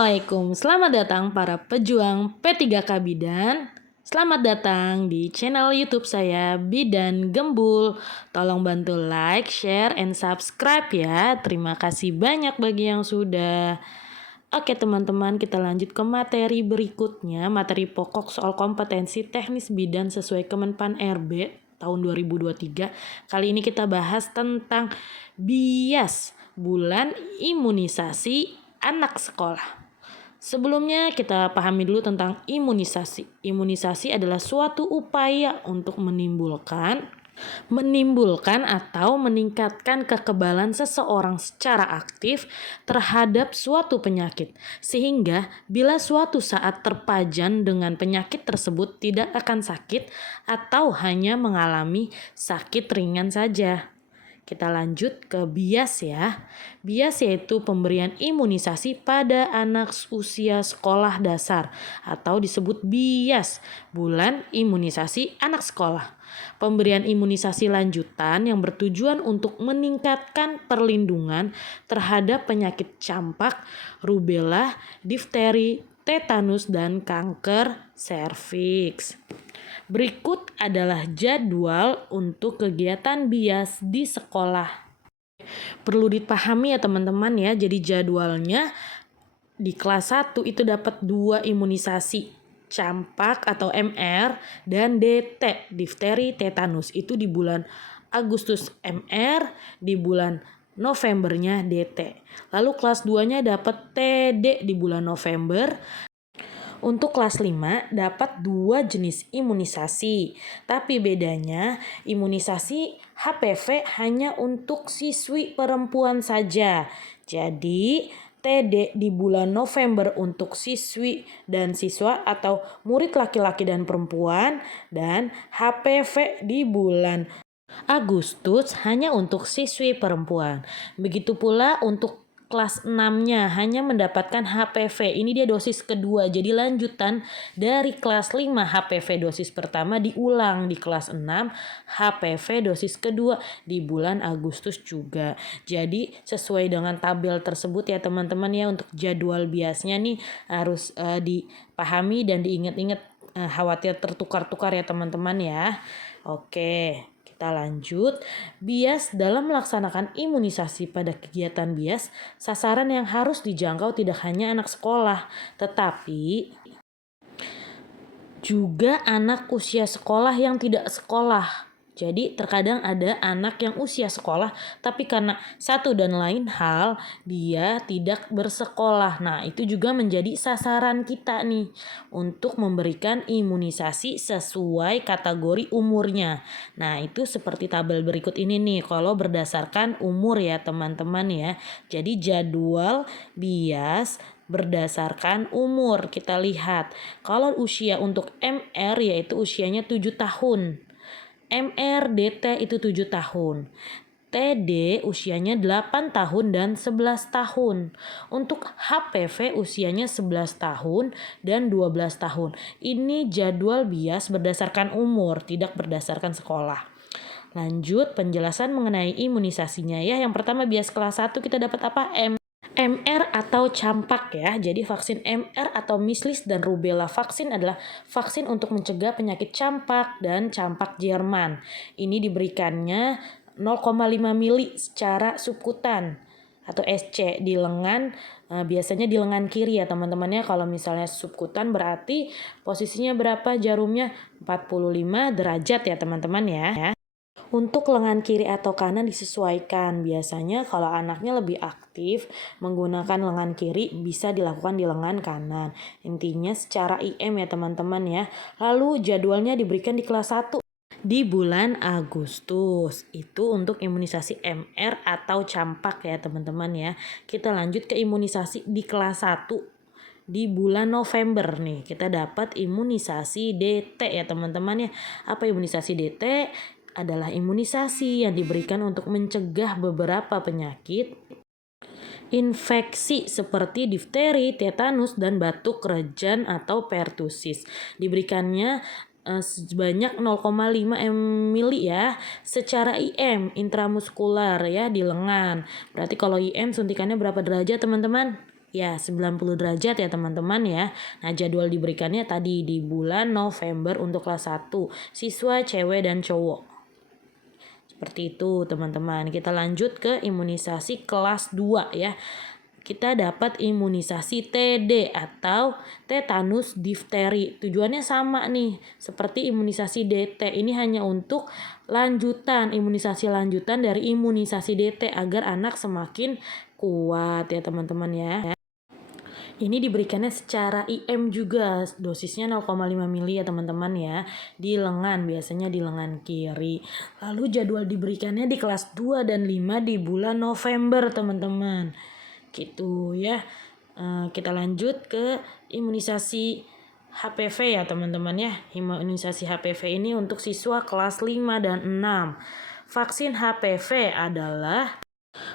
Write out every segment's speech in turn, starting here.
Assalamualaikum, selamat datang para pejuang P3K Bidan. Selamat datang di channel YouTube saya Bidan Gembul. Tolong bantu like, share, and subscribe ya. Terima kasih banyak bagi yang sudah. Oke teman-teman, kita lanjut ke materi berikutnya. Materi pokok soal kompetensi teknis bidan sesuai Kemenpan RB tahun 2023. Kali ini kita bahas tentang bias bulan imunisasi anak sekolah. Sebelumnya kita pahami dulu tentang imunisasi. Imunisasi adalah suatu upaya untuk menimbulkan atau meningkatkan kekebalan seseorang secara aktif terhadap suatu penyakit, sehingga bila suatu saat terpajan dengan penyakit tersebut tidak akan sakit atau hanya mengalami sakit ringan saja. Kita lanjut ke bias ya. Bias yaitu pemberian imunisasi pada anak usia sekolah dasar atau disebut bias bulan imunisasi anak sekolah. Pemberian imunisasi lanjutan yang bertujuan untuk meningkatkan perlindungan terhadap penyakit campak, rubella, difteri, tetanus, dan kanker serviks. Berikut adalah jadwal untuk kegiatan bias di sekolah. Perlu dipahami ya teman-teman ya, jadi jadwalnya di kelas 1 itu dapat 2 imunisasi, campak atau MR dan DT, difteri, tetanus. Itu di bulan Agustus MR, di bulan Novembernya DT. Lalu kelas 2-nya dapat TD di bulan November. Untuk kelas 5 dapat 2 jenis imunisasi, tapi bedanya imunisasi HPV hanya untuk siswi perempuan saja. Jadi TD di bulan November untuk siswi dan siswa atau murid laki-laki dan perempuan, dan HPV di bulan Agustus hanya untuk siswi perempuan. Begitu pula untuk kelas 6-nya hanya mendapatkan HPV. Ini dia dosis kedua. Jadi lanjutan dari kelas 5 HPV dosis pertama diulang di kelas 6 HPV dosis kedua di bulan Agustus juga. Jadi sesuai dengan tabel tersebut ya teman-teman ya, untuk jadwal biasnya nih harus dipahami dan diingat-ingat, khawatir tertukar-tukar ya teman-teman ya. Oke. Kita lanjut. Bias dalam melaksanakan imunisasi. Pada kegiatan bias, sasaran yang harus dijangkau tidak hanya anak sekolah, tetapi juga anak usia sekolah yang tidak sekolah. Jadi terkadang ada anak yang usia sekolah tapi karena satu dan lain hal dia tidak bersekolah. Nah, itu juga menjadi sasaran kita nih untuk memberikan imunisasi sesuai kategori umurnya. Nah, itu seperti tabel berikut ini nih kalau berdasarkan umur ya teman-teman ya. Jadi jadwal bias berdasarkan umur. Kita lihat kalau usia untuk MR yaitu usianya 7 tahun. MR DT itu 7 tahun. TD usianya 8 tahun dan 11 tahun. Untuk HPV usianya 11 tahun dan 12 tahun. Ini jadwal bias berdasarkan umur, tidak berdasarkan sekolah. Lanjut penjelasan mengenai imunisasinya ya. Yang pertama bias kelas 1 kita dapat apa? MR atau campak ya. Jadi vaksin MR atau measles dan rubella vaksin adalah vaksin untuk mencegah penyakit campak dan campak Jerman. Ini diberikannya 0,5 mili secara subkutan atau SC di lengan, biasanya di lengan kiri ya teman-teman ya. Kalau misalnya subkutan berarti posisinya berapa jarumnya? 45 derajat ya teman-teman ya. Untuk lengan kiri atau kanan disesuaikan. Biasanya kalau anaknya lebih aktif menggunakan lengan kiri bisa dilakukan di lengan kanan. Intinya secara IM ya teman-teman ya. Lalu jadwalnya diberikan di kelas 1 di bulan Agustus. Itu untuk imunisasi MR atau campak ya teman-teman ya. Kita lanjut ke imunisasi di kelas 1. Di bulan November nih kita dapat imunisasi DT ya teman-teman ya. Apa imunisasi DT? Adalah imunisasi yang diberikan untuk mencegah beberapa penyakit infeksi seperti difteri, tetanus, dan batuk rejan atau pertusis. Diberikannya sebanyak 0,5 mili ya secara IM intramuskular ya di lengan. Berarti kalau IM suntikannya berapa derajat teman-teman? Ya, 90 derajat ya teman-teman ya. Nah, jadwal diberikannya tadi di bulan November untuk kelas 1, siswa cewek dan cowok. Seperti itu teman-teman. Kita lanjut ke imunisasi kelas 2 ya. Kita dapat imunisasi TD atau tetanus difteri. Tujuannya sama nih, seperti imunisasi DT. Ini hanya untuk lanjutan, imunisasi lanjutan dari imunisasi DT agar anak semakin kuat ya teman-teman ya. Ini diberikannya secara IM juga, dosisnya 0,5 mili ya teman-teman ya, di lengan, biasanya di lengan kiri. Lalu jadwal diberikannya di kelas 2 dan 5 di bulan November teman-teman. Gitu ya. Kita lanjut ke imunisasi HPV ya teman-teman ya. Imunisasi HPV ini untuk siswa kelas 5 dan 6. Vaksin HPV adalah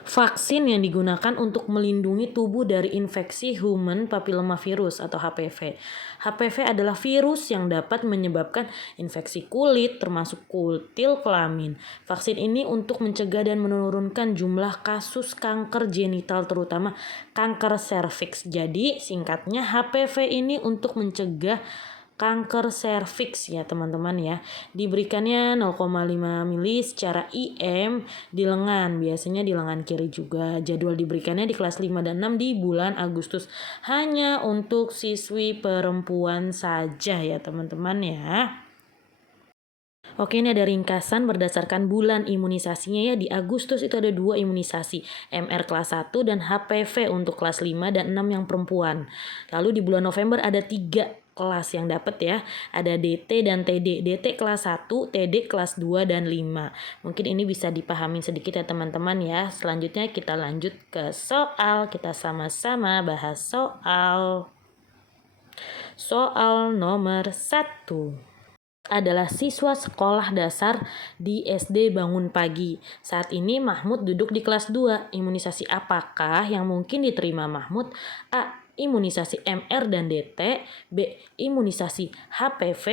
vaksin yang digunakan untuk melindungi tubuh dari infeksi human papillomavirus atau HPV. HPV adalah virus yang dapat menyebabkan infeksi kulit termasuk kutil kelamin. Vaksin ini untuk mencegah dan menurunkan jumlah kasus kanker genital terutama kanker serviks. Jadi singkatnya HPV ini untuk mencegah kanker serviks ya teman-teman ya. Diberikannya 0,5 mili secara IM di lengan, biasanya di lengan kiri juga. Jadwal diberikannya di kelas 5 dan 6 di bulan Agustus. Hanya untuk siswi perempuan saja ya teman-teman ya. Oke, ini ada ringkasan berdasarkan bulan imunisasinya ya. Di Agustus itu ada 2 imunisasi, MR kelas 1 dan HPV untuk kelas 5 dan 6 yang perempuan. Lalu di bulan November ada 3 kelas yang dapat ya. Ada DT dan TD. DT kelas 1, TD kelas 2 dan 5. Mungkin ini bisa dipahami sedikit ya teman-teman ya. Selanjutnya kita lanjut ke soal. Kita sama-sama bahas soal. Soal nomor 1 adalah siswa sekolah dasar di SD Bangun Pagi. Saat ini Mahmud duduk di kelas 2. Imunisasi apakah yang mungkin diterima Mahmud? A. Imunisasi MR dan DT. B. Imunisasi HPV.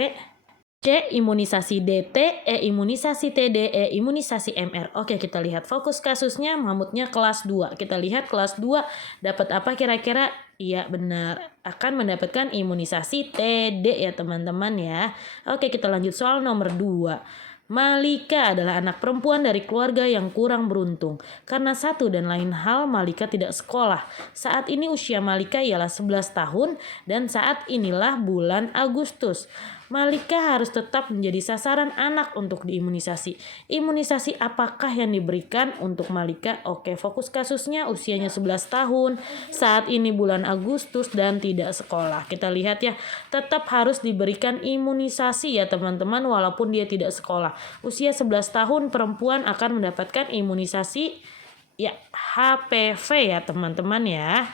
C. Imunisasi DT. E. Imunisasi TD. E. Imunisasi MR. Oke, kita lihat fokus kasusnya. Mahmudnya kelas 2. Kita lihat kelas 2 dapat apa kira-kira? Iya benar, akan mendapatkan imunisasi TD ya teman-teman ya. Oke, kita lanjut soal nomor 2. Malika adalah anak perempuan dari keluarga yang kurang beruntung. Karena satu dan lain hal Malika tidak sekolah. Saat ini usia Malika ialah 11 tahun dan saat inilah bulan Agustus. Malika harus tetap menjadi sasaran anak untuk diimunisasi. Imunisasi apakah yang diberikan untuk Malika? Oke, fokus kasusnya usianya 11 tahun. Saat ini bulan Agustus dan tidak sekolah. Kita lihat ya, tetap harus diberikan imunisasi ya teman-teman walaupun dia tidak sekolah. Usia 11 tahun perempuan akan mendapatkan imunisasi ya HPV ya teman-teman ya.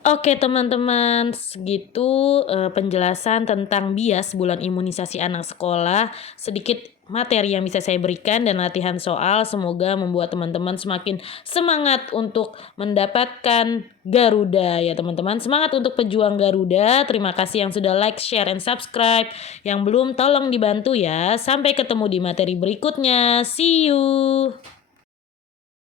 Oke teman-teman, segitu penjelasan tentang bias bulan imunisasi anak sekolah. Sedikit materi yang bisa saya berikan dan latihan soal. Semoga membuat teman-teman semakin semangat untuk mendapatkan Garuda ya teman-teman. Semangat untuk pejuang Garuda. Terima kasih yang sudah like, share, and subscribe. Yang belum tolong dibantu ya. Sampai ketemu di materi berikutnya. See you.